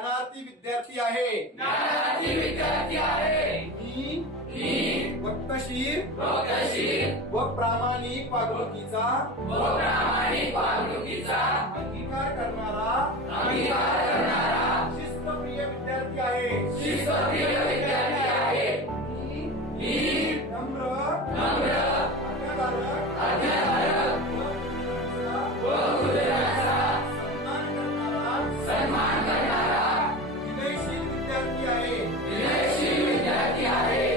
ज्ञानार्थी विद्यार्थी आहे. मी वक्तशीर व प्रामाणिक वागणुकीचा अंगीकार करणारा शिस्तप्रिय विद्यार्थी आहे. मी नम्र आज्ञाधारक व गुरुजनांचा सन्मान करणारा विनयशील विद्यार्थी आहे.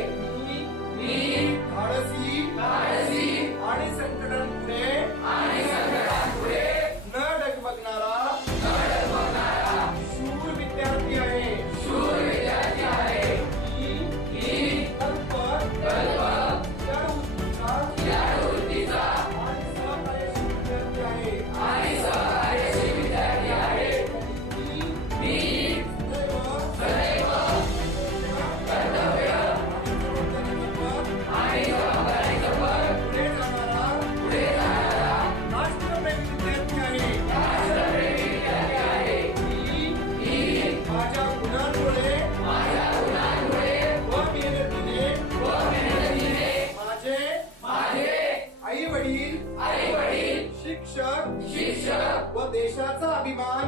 मी धाडसी आणि संकटांपुढे न डगमगणारा शूर विद्यार्थी आहे. मी वृत्तीचा आणि सहकार्यशील विद्यार्थी आहे. मी सदैव कर्तव्य आणि जबाबदारी जपत पुढे जाणारा राष्ट्रप्रेमी विद्यार्थी आहे. मी माझ्या गुणांमुळे व मेहनतीने माझे आई वडील शिक्षक व देशाचा अभिमान